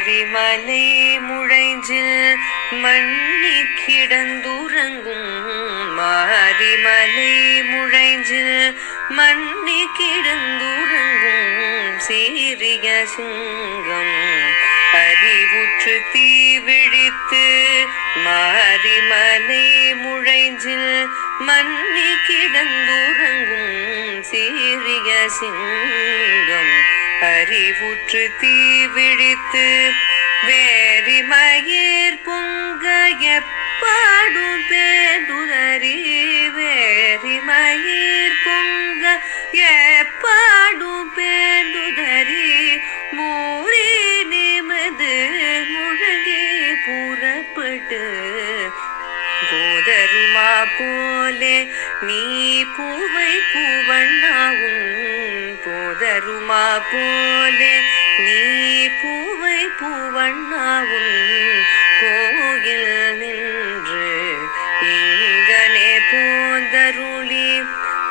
மாரிமலை முழைஞ்சில் மண்ணி கிடந்துறங்கும் மாரிமலை முழைஞ்சில் மண்ணி கிடந்துறங்கும் சீரிய சிங்கம் அறிவுற்று தீ விழித்து மாரிமலை முழைஞ்சில் மண்ணி கிடந்துறங்கும் சீரிய சிங்கம் அறிவுற்று தீ விழித்து வேரிமயிர் பொங்க எப்பாடும் பேடுதறி வேரிமயிர் பொங்க எப்பாடும் பேடுதறி மூறி நிமது முழங்கி புறப்பட்டு போதருமா போலே நீ பூவை பூவண்ணாவும் போதருமா போலே நீ பூவை பூவண்ணாவும் கோயில் நின்று இங்கனே போதருளி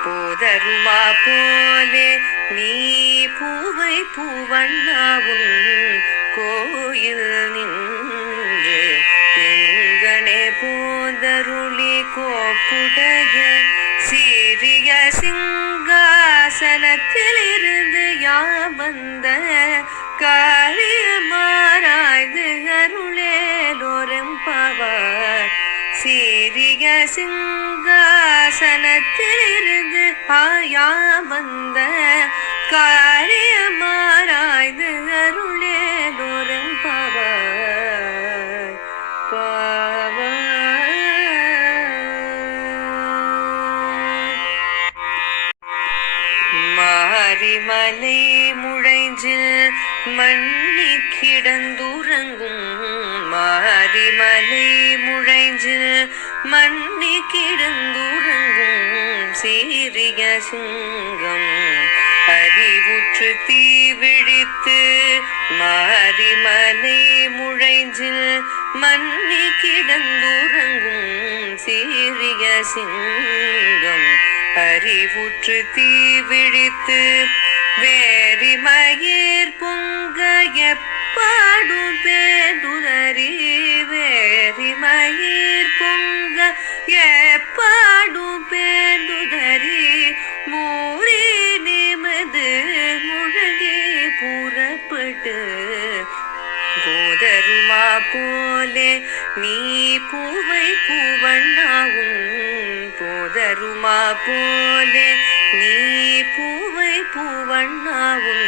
போதருமா போலே நீ பூவை பூவண்ணாவும் கோயில் நின்று இங்கனே போதருளி கோப்புடைய சீரிய சிங்காசனத்தில் இருந்து யாவந்த காரியமாராய்ந்து அருளேலோரெம்பவார் சீரிய சிங்காசனத்தில் இருந்து யாவந்த காரியமாராய்ந்து அருளேலோரெம்பவார் மாரிமலை முழைஞ்சில் மண்ணி கிடந்துறங்கும் மாரிமலை முழைஞ்சில் மண்ணி கிடந்துறங்கும் சீரிய சிங்கம் அறிவுற்று தீ விழித்து மாரிமலை முழைஞ்சில் மண்ணி கிடந்துறங்கும் சீரிய சிங்கம் அறிவுற்று தீ விழித்து வேரிமயிர் பொங்க எப்பாடும் பேடுதறி வேரிமயிர் பொங்க எப்பாடும் பேடுதறி மூறி நிமது முழங்கி புறப்பட்டு போதருமா போலே நீ பூவை பூவண்ணாவும் போதருமா போலே நீ பூவை பூவண்ணாவும்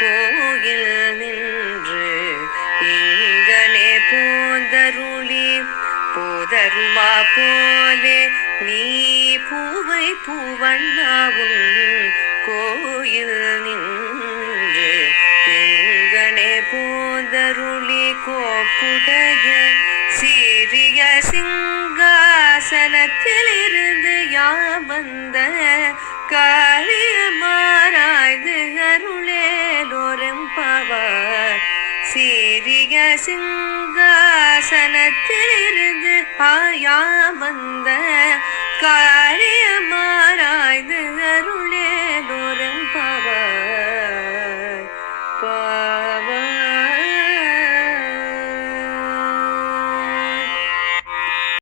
கோயில் நின்று இங்கனே போதருளி போதருமா போலே நீ பூவை பூவண்ணாவும் கோயில் நின்று இங்கனே போதருளி கோப்புடைய சீரிய சிங்காசனத்தில் இருந்து யாவந்த காரியமாராய்ந்து அருளேலோரெம்பவார் சீரிய சிங்காசனத்தில் இருந்து யாவந்த காரிய